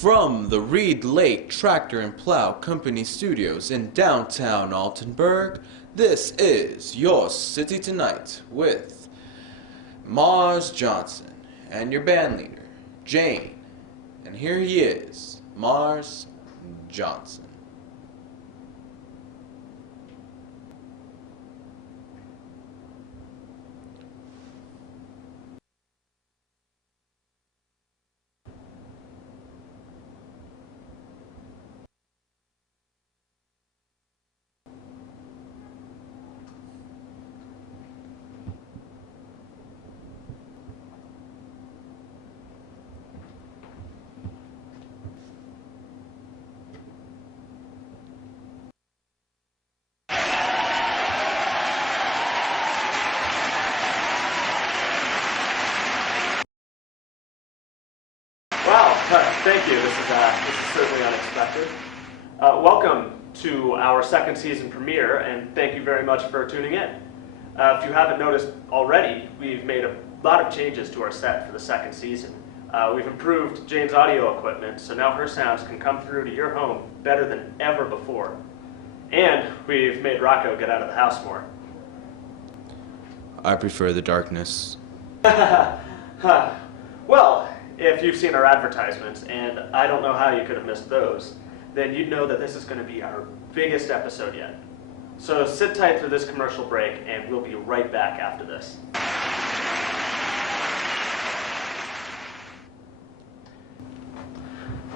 From the Reed Lake Tractor and Plow Company Studios in downtown Altenburg, this is Your City Tonight with Mars Johnson and your band leader, Jane. And here he is, Mars Johnson. Wow, thank you. This is certainly unexpected. Welcome to our second season premiere, and thank you very much for tuning in. If you haven't noticed already, we've made a lot of changes to our set for the second season. We've improved Jane's audio equipment, so now her sounds can come through to your home better than ever before. And we've made Rocco get out of the house more. I prefer the darkness. Well, if you've seen our advertisements, and I don't know how you could have missed those, then you'd know that this is going to be our biggest episode yet. So sit tight through this commercial break, and we'll be right back after this.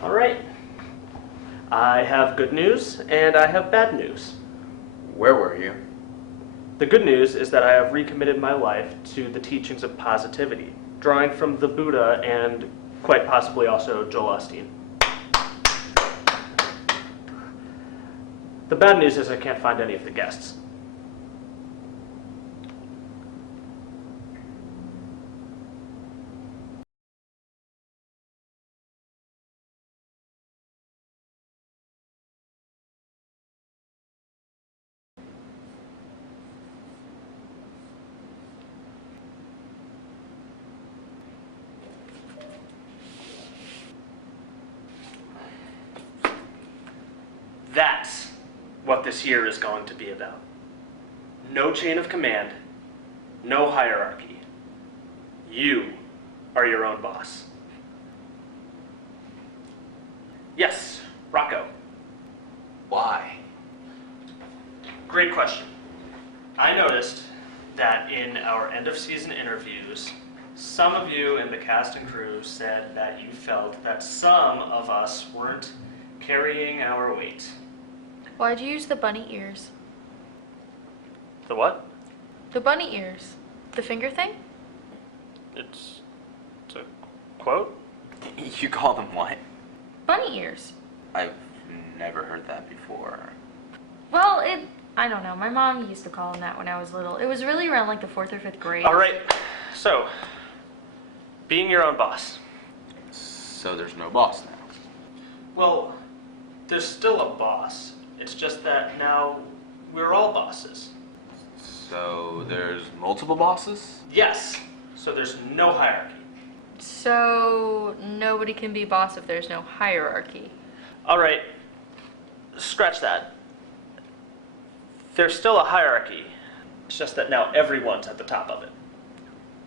All right. I have good news, and I have bad news. Where were you? The good news is that I have recommitted my life to the teachings of positivity, drawing from the Buddha and quite possibly also Joel Osteen. The bad news is I can't find any of the guests. That's what this year is going to be about. No chain of command, no hierarchy. You are your own boss. Yes, Rocco. Why? Great question. I noticed that in our end of season interviews, some of you in the cast and crew said that you felt that some of us weren't carrying our weight. Why'd you use the bunny ears? The what? The bunny ears. The finger thing? It's a quote? You call them what? Bunny ears. I've never heard that before. Well, I don't know. My mom used to call them that when I was little. It was really around like the 4th or 5th grade. All right, so, being your own boss. So there's no boss now. Well, there's still a boss. It's just that now we're all bosses. So there's multiple bosses? Yes, so there's no hierarchy. So nobody can be boss if there's no hierarchy. All right, scratch that. There's still a hierarchy. It's just that now everyone's at the top of it.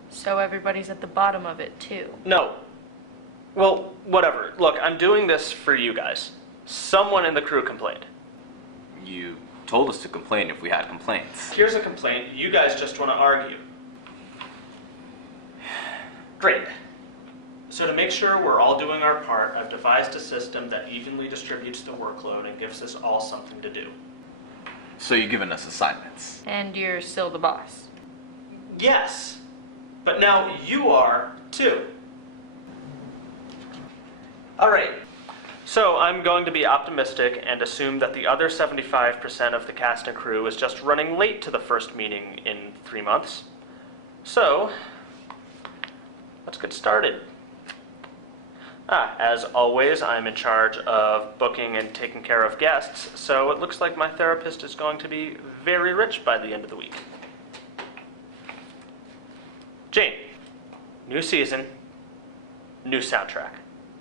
So everybody's at the bottom of it too. No. Well, whatever. Look, I'm doing this for you guys. Someone in the crew complained. You told us to complain if we had complaints. Here's a complaint. You guys just want to argue. Great. So to make sure we're all doing our part, I've devised a system that evenly distributes the workload and gives us all something to do. So you've given us assignments. And you're still the boss. Yes, but now you are too. All right. So I'm going to be optimistic and assume that the other 75% of the cast and crew is just running late to the first meeting in 3 months. So, let's get started. As always, I'm in charge of booking and taking care of guests, so it looks like my therapist is going to be very rich by the end of the week. Jane, new season, new soundtrack.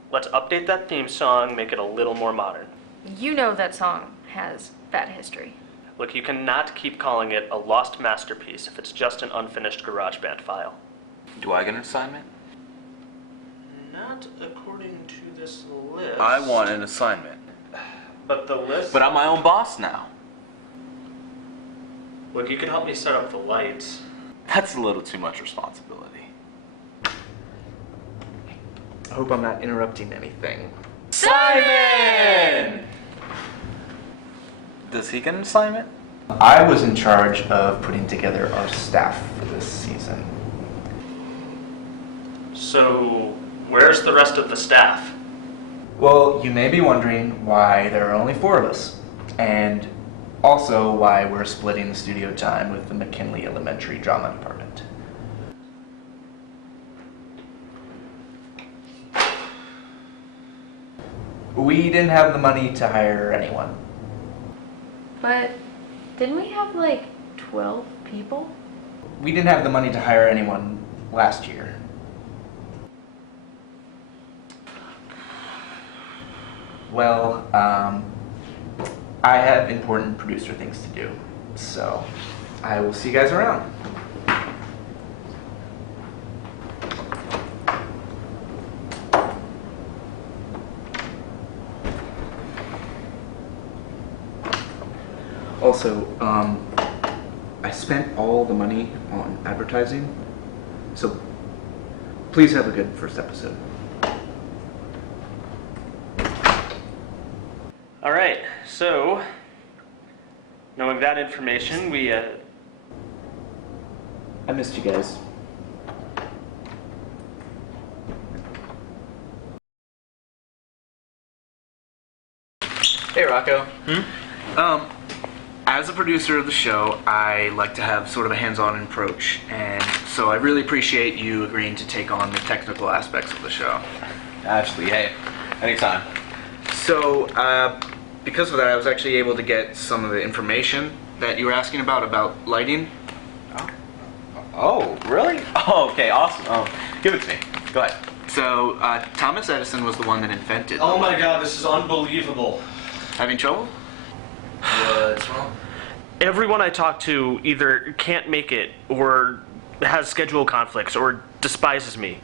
Let's update that theme song, make it a little more modern. You know that song has bad history. Look, you cannot keep calling it a lost masterpiece if it's just an unfinished GarageBand file. Do I get an assignment? Not according to this list. I want an assignment. But the list... But I'm my own boss now. Look, you can help me set up the lights. That's a little too much responsibility. I hope I'm not interrupting anything. Simon! Does he get an assignment? I was in charge of putting together our staff for this season. So, where's the rest of the staff? Well, you may be wondering why there are only 4 of us, and also why we're splitting the studio time with the McKinley Elementary Drama Department. We didn't have the money to hire anyone. But didn't we have like 12 people? We didn't have the money to hire anyone last year. Well, I have important producer things to do, so I will see you guys around. Also, I spent all the money on advertising, so please have a good first episode. All right, so, knowing that information, we, I missed you guys. Hey, Rocco. As a producer of the show, I like to have sort of a hands-on approach, and so I really appreciate you agreeing to take on the technical aspects of the show. Actually, hey, anytime. So, because of that, I was actually able to get some of the information that you were asking about lighting. Oh, really? Oh, okay, awesome. Give it to me. Go ahead. So, Thomas Edison was the one that invented. Oh my god, this is unbelievable. Having trouble? What's wrong? Everyone I talk to either can't make it, or has schedule conflicts, or despises me.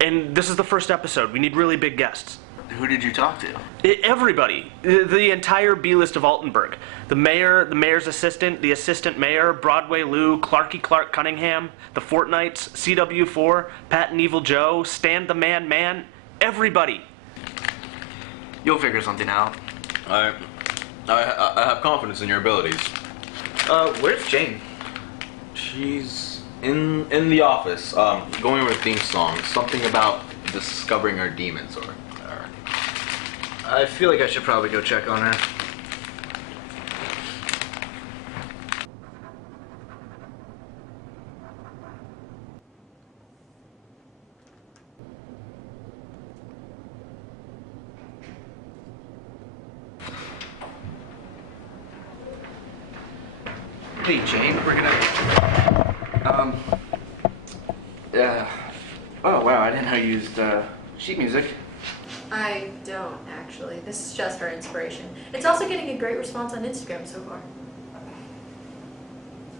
And this is the first episode. We need really big guests. Who did you talk to? Everybody. The entire B-list of Altenburg. The mayor, the mayor's assistant, the assistant mayor, Broadway Lou, Clarky Clark Cunningham, the Fortnights, CW4, Pat and Evil Joe, Stan the Man, everybody. You'll figure something out. I have confidence in your abilities. Where's Jane? She's in the office, going over theme songs. Something about discovering our demons, or I feel like I should probably go check on her. Hey, Jane, we're gonna... Oh, wow, I didn't know you used, sheet music. I don't, actually. This is just our inspiration. It's also getting a great response on Instagram so far.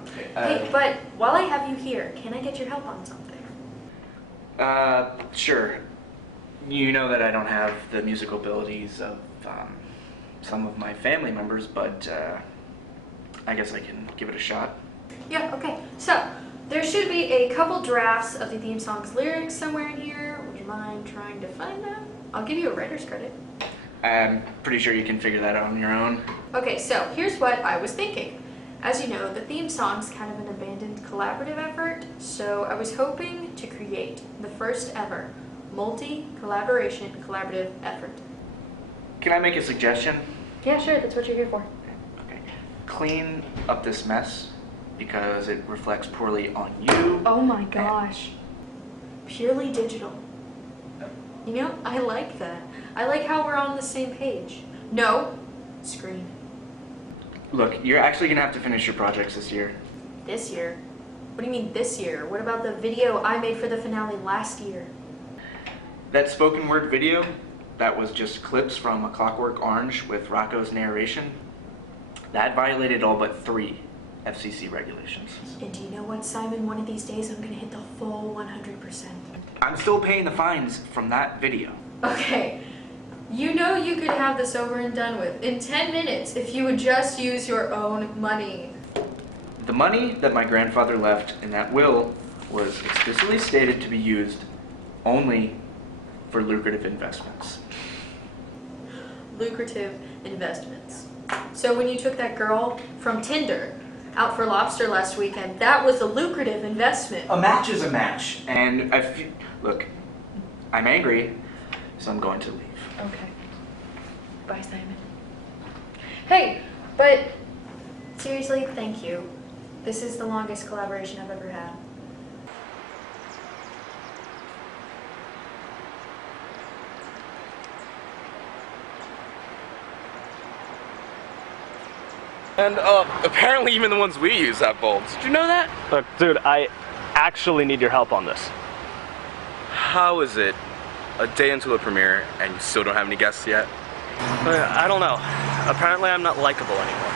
Okay, Hey, but while I have you here, can I get your help on something? Sure. You know that I don't have the musical abilities of, some of my family members, but, I guess I can give it a shot. Yeah, okay. So, there should be a couple drafts of the theme song's lyrics somewhere in here. Would you mind trying to find them? I'll give you a writer's credit. I'm pretty sure you can figure that out on your own. Okay, so here's what I was thinking. As you know, the theme song's kind of an abandoned collaborative effort, so I was hoping to create the first ever multi-collaboration collaborative effort. Can I make a suggestion? Yeah, sure, that's what you're here for. Okay. Clean up this mess because it reflects poorly on you. Oh my gosh. Purely digital. You know, I like that. I like how we're on the same page. No, screen. Look, you're actually gonna have to finish your projects this year. This year? What do you mean this year? What about the video I made for the finale last year? That spoken word video, that was just clips from A Clockwork Orange with Rocco's narration, that violated all but 3 FCC regulations. And do you know what, Simon? One of these days I'm gonna hit the full 100%. I'm still paying the fines from that video. Okay, you know you could have this over and done with in 10 minutes if you would just use your own money. The money that my grandfather left in that will was explicitly stated to be used only for lucrative investments. Lucrative investments. So when you took that girl from Tinder out for lobster last weekend, that was a lucrative investment. A match is a match, and look, I'm angry, so I'm going to leave. Okay. Bye, Simon. Hey, but seriously, thank you. This is the longest collaboration I've ever had. And apparently even the ones we use have bulbs. Did you know that? Look, dude, I actually need your help on this. How is it a day into the premiere and you still don't have any guests yet? I don't know. Apparently I'm not likable anymore.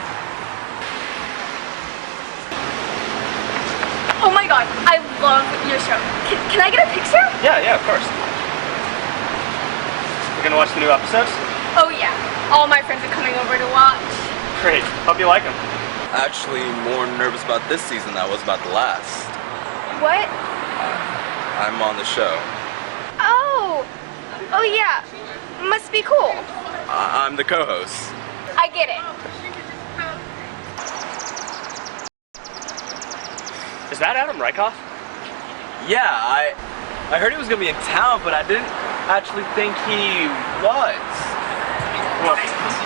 Oh my god, I love your show. Can I get a picture? Yeah, of course. You gonna watch the new episodes? Oh yeah, all my friends are coming over to watch. Great. Hope you like them. Actually, more nervous about this season than I was about the last. What? I'm on the show. Oh yeah, must be cool. I'm the co-host. I get it. Is that Adam Rykoff? Yeah, I heard he was gonna be in town, but I didn't actually think he was. Well,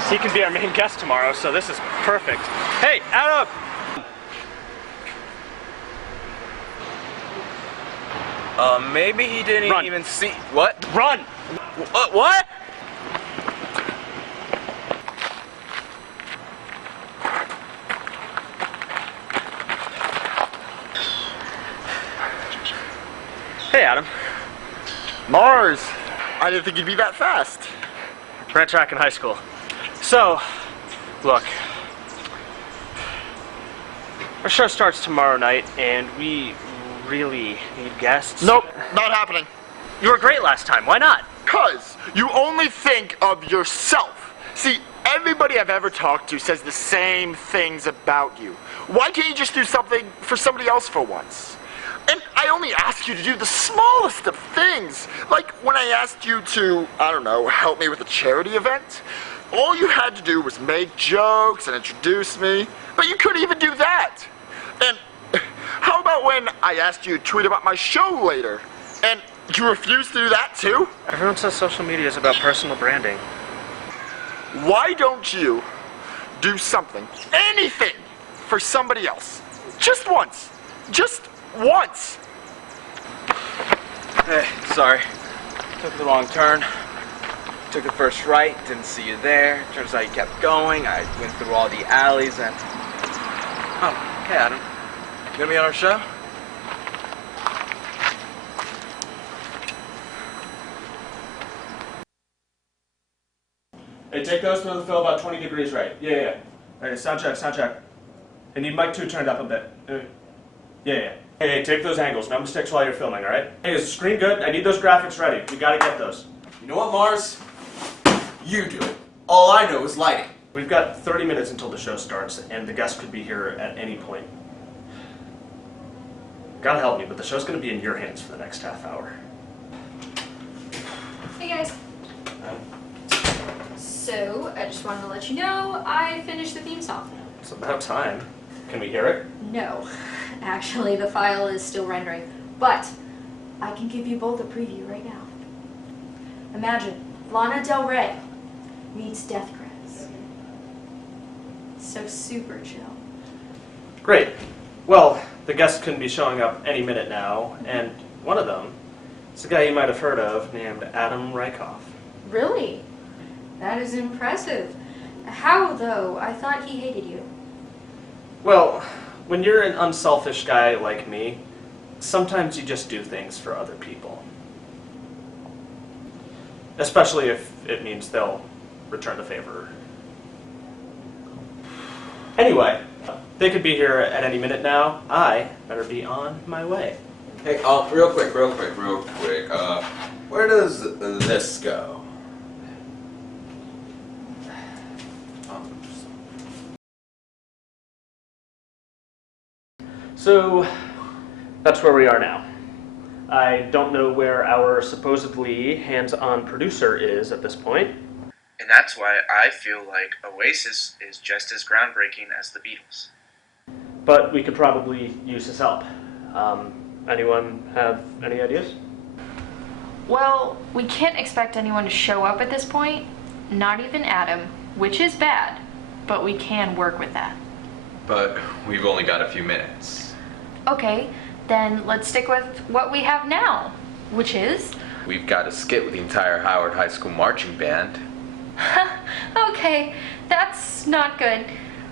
he can be our main guest tomorrow, so this is perfect. Hey, Adam! Maybe he didn't Run. even see. What? Run! What? Hey, Adam. Mars! I didn't think you'd be that fast. Ran track in high school. So, look. Our show starts tomorrow night, and we really need guests. Nope, not happening. You were great last time. Why not? Cause you only think of yourself. See, everybody I've ever talked to says the same things about you. Why can't you just do something for somebody else for once? And I only ask you to do the smallest of things. Like when I asked you to, I don't know, help me with a charity event. All you had to do was make jokes and introduce me, but you couldn't even do that. And how about when I asked you to tweet about my show later, and you refused to do that too? Everyone says social media is about personal branding. Why don't you do something, anything, for somebody else? Just once. Just once. Hey, sorry. Took the wrong turn. Took the first right, didn't see you there. Turns out you kept going. I went through all the alleys and... Oh, hey Adam. You gonna be on our show? Hey, take those to the fill about 20 degrees right. Yeah. Okay, sound check. I need mic 2 turned up a bit. Yeah. Hey, take those angles. No mistakes while you're filming, alright? Hey, is the screen good? I need those graphics ready. We gotta get those. You know what, Mars? You do it. All I know is lighting. We've got 30 minutes until the show starts, and the guest could be here at any point. God help me, but the show's gonna be in your hands for the next half hour. Hey guys. So, I just wanted to let you know I finished the theme song. It's about time. Can we hear it? No, actually the file is still rendering, but I can give you both a preview right now. Imagine Lana Del Rey meets Death Grips. So super chill. Great. Well, the guests can be showing up any minute now, and one of them is a guy you might have heard of named Adam Rykoff. Really? That is impressive. How, though? I thought he hated you. Well, when you're an unselfish guy like me, sometimes you just do things for other people. especially if it means they'll return the favor. Anyway, they could be here at any minute now. I better be on my way. Hey, real quick. Where does this go? So, that's where we are now. I don't know where our supposedly hands-on producer is at this point. And that's why I feel like Oasis is just as groundbreaking as the Beatles. But we could probably use his help. Anyone have any ideas? Well, we can't expect anyone to show up at this point, not even Adam, which is bad, but we can work with that. But we've only got a few minutes. Okay, then let's stick with what we have now, which is... We've got a skit with the entire Howard High School marching band. Okay, that's not good.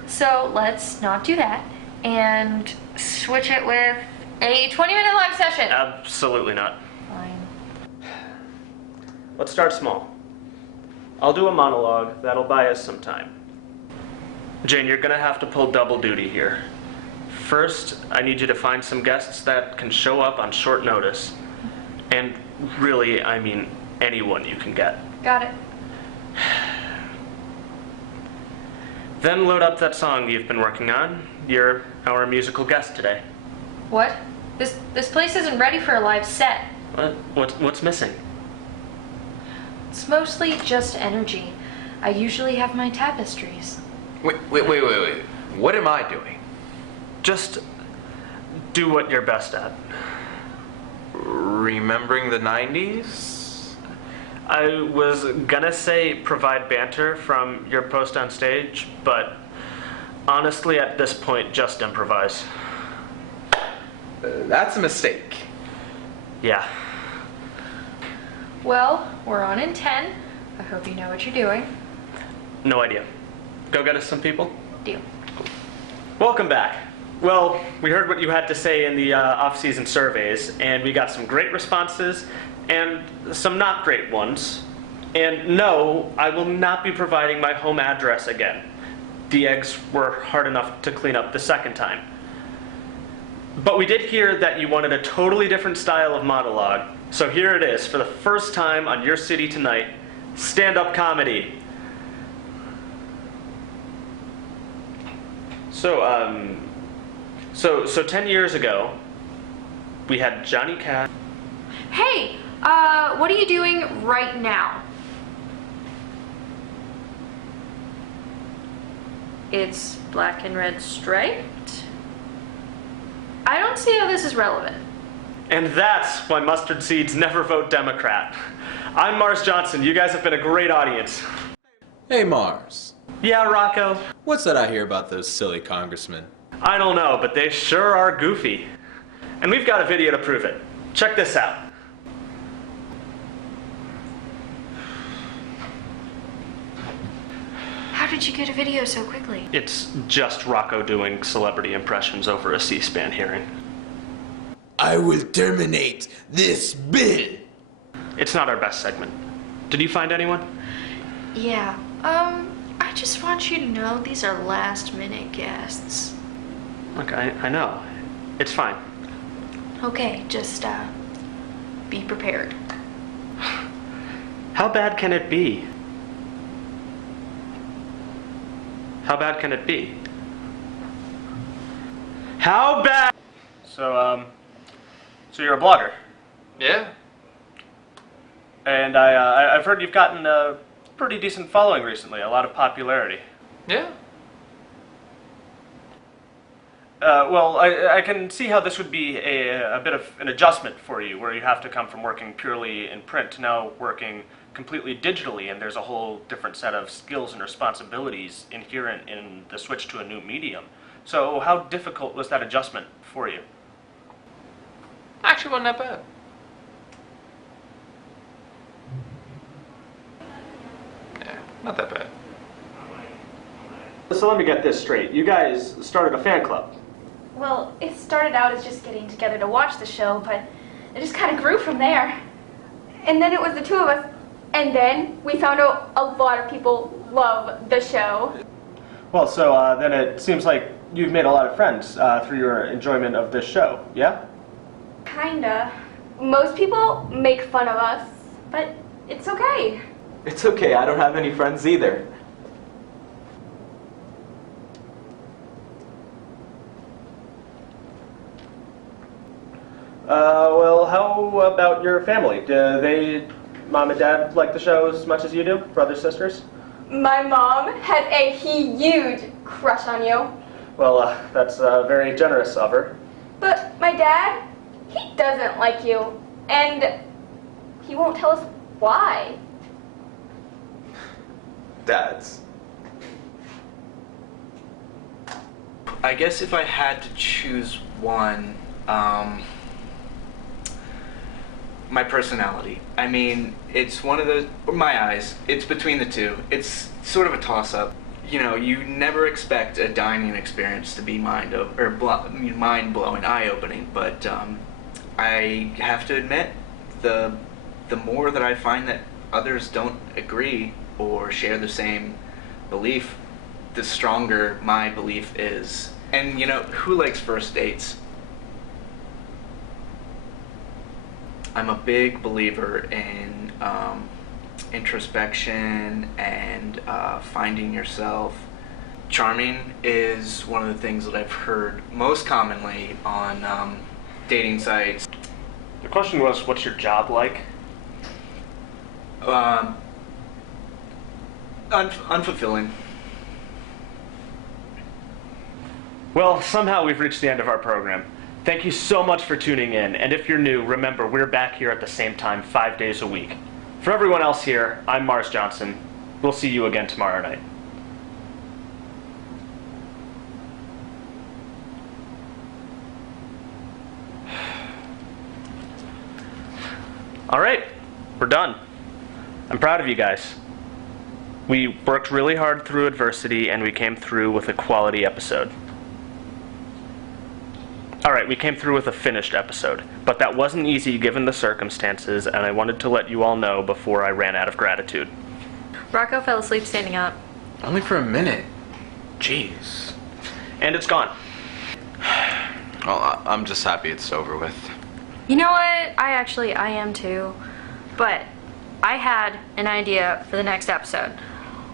So let's not do that and switch it with a 20-minute live session. Absolutely not. Fine. Let's start small. I'll do a monologue. That'll buy us some time. Jane, you're gonna have to pull double duty here. First, I need you to find some guests that can show up on short notice. And really, I mean anyone you can get. Got it. Then load up that song you've been working on. You're our musical guest today. What? This place isn't ready for a live set. What's missing? It's mostly just energy. I usually have my tapestries. Wait. What am I doing? Just do what you're best at. Remembering the 90s? I was gonna say provide banter from your post on stage, but honestly at this point just improvise. That's a mistake. Yeah. Well, we're on in 10. I hope you know what you're doing. No idea. Go get us some people? Deal. Welcome back. Well, we heard what you had to say in the off-season surveys, and we got some great responses and some not great ones. And no, I will not be providing my home address again. The eggs were hard enough to clean up the second time. But we did hear that you wanted a totally different style of monologue, so here it is, for the first time on Your City Tonight, stand-up comedy. So 10 years ago, we had Johnny Cash. Hey, what are you doing right now? It's black and red striped. I don't see how this is relevant. And that's why mustard seeds never vote Democrat. I'm Mars Johnson. You guys have been a great audience. Hey, Mars. Yeah, Rocco. What's that I hear about those silly congressmen? I don't know, but they sure are goofy. And we've got a video to prove it. Check this out. How did you get a video so quickly? It's just Rocco doing celebrity impressions over a C-SPAN hearing. I will terminate this bill. It's not our best segment. Did you find anyone? Yeah, I just want you to know these are last-minute guests. Look, I know. It's fine. Okay, just, be prepared. How bad can it be? How bad can it be? How bad? So you're a blogger. Yeah? And I've heard you've gotten a pretty decent following recently, a lot of popularity. Yeah. Well, I can see how this would be a bit of an adjustment for you, where you have to come from working purely in print to now working completely digitally, and there's a whole different set of skills and responsibilities inherent in the switch to a new medium. So how difficult was that adjustment for you? Actually, wasn't that bad. Yeah, not that bad. So let me get this straight. You guys started a fan club. Well, it started out as just getting together to watch the show, but it just kind of grew from there. And then it was the two of us And then we found out a lot of people love the show. Well, so then it seems like you've made a lot of friends through your enjoyment of this show, yeah? Kinda. Most people make fun of us, but it's okay. It's okay, I don't have any friends either. Well, how about your family? Do mom and dad, like the show as much as you do? Brothers, sisters? My mom has a huge crush on you. Well, that's very generous of her. But my dad, he doesn't like you. And he won't tell us why. Dads. I guess if I had to choose one, my personality. I mean, it's one of those, my eyes, it's between the two. It's sort of a toss-up. You know, you never expect a dining experience to be mind-blowing, eye-opening, but I have to admit, the more that I find that others don't agree or share the same belief, the stronger my belief is. And you know, who likes first dates? I'm a big believer in introspection and finding yourself. Charming is one of the things that I've heard most commonly on dating sites. The question was, what's your job like? Unfulfilling. Well, somehow we've reached the end of our program. Thank you so much for tuning in, and if you're new, remember, we're back here at the same time 5 days a week. For everyone else here, I'm Mars Johnson. We'll see you again tomorrow night. All right, we're done. I'm proud of you guys. We worked really hard through adversity, and we came through with a quality episode. Alright, we came through with a finished episode, but that wasn't easy given the circumstances, and I wanted to let you all know before I ran out of gratitude. Rocco fell asleep standing up. Only for a minute. Jeez. And it's gone. Well, I'm just happy it's over with. You know what? I am too. But I had an idea for the next episode.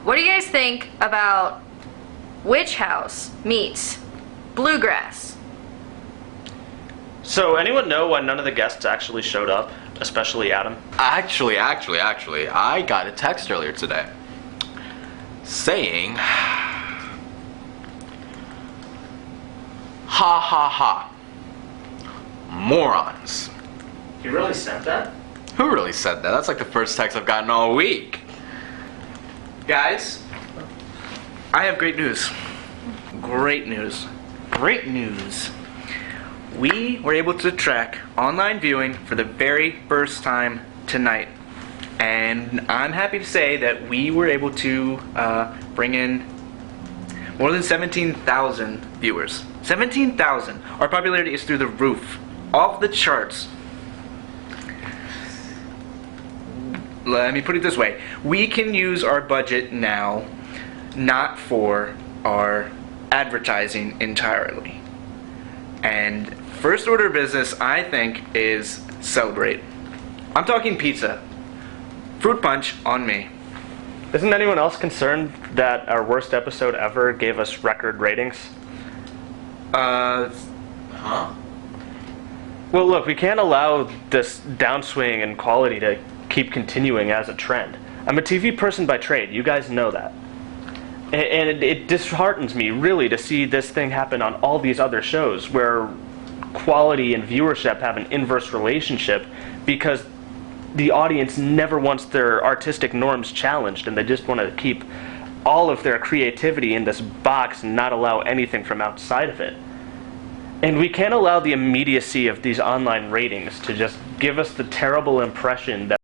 What do you guys think about Witch House meets Bluegrass? So, anyone know why none of the guests actually showed up? Especially Adam? Actually, I got a text earlier today saying, ha ha ha, morons. You really sent that? Who really said that? That's like the first text I've gotten all week. Guys, I have great news. Great news. Great news. We were able to track online viewing for the very first time tonight. And I'm happy to say that we were able to bring in more than 17,000 viewers. 17,000. Our popularity is through the roof. Off the charts. Let me put it this way. We can use our budget now not for our advertising entirely. And first order of business, I think, is celebrate. I'm talking pizza. Fruit punch on me. Isn't anyone else concerned that our worst episode ever gave us record ratings? Huh? Well, look, we can't allow this downswing in quality to keep continuing as a trend. I'm a TV person by trade. You guys know that. And it disheartens me, really, to see this thing happen on all these other shows where quality and viewership have an inverse relationship because the audience never wants their artistic norms challenged and they just want to keep all of their creativity in this box and not allow anything from outside of it. And we can't allow the immediacy of these online ratings to just give us the terrible impression that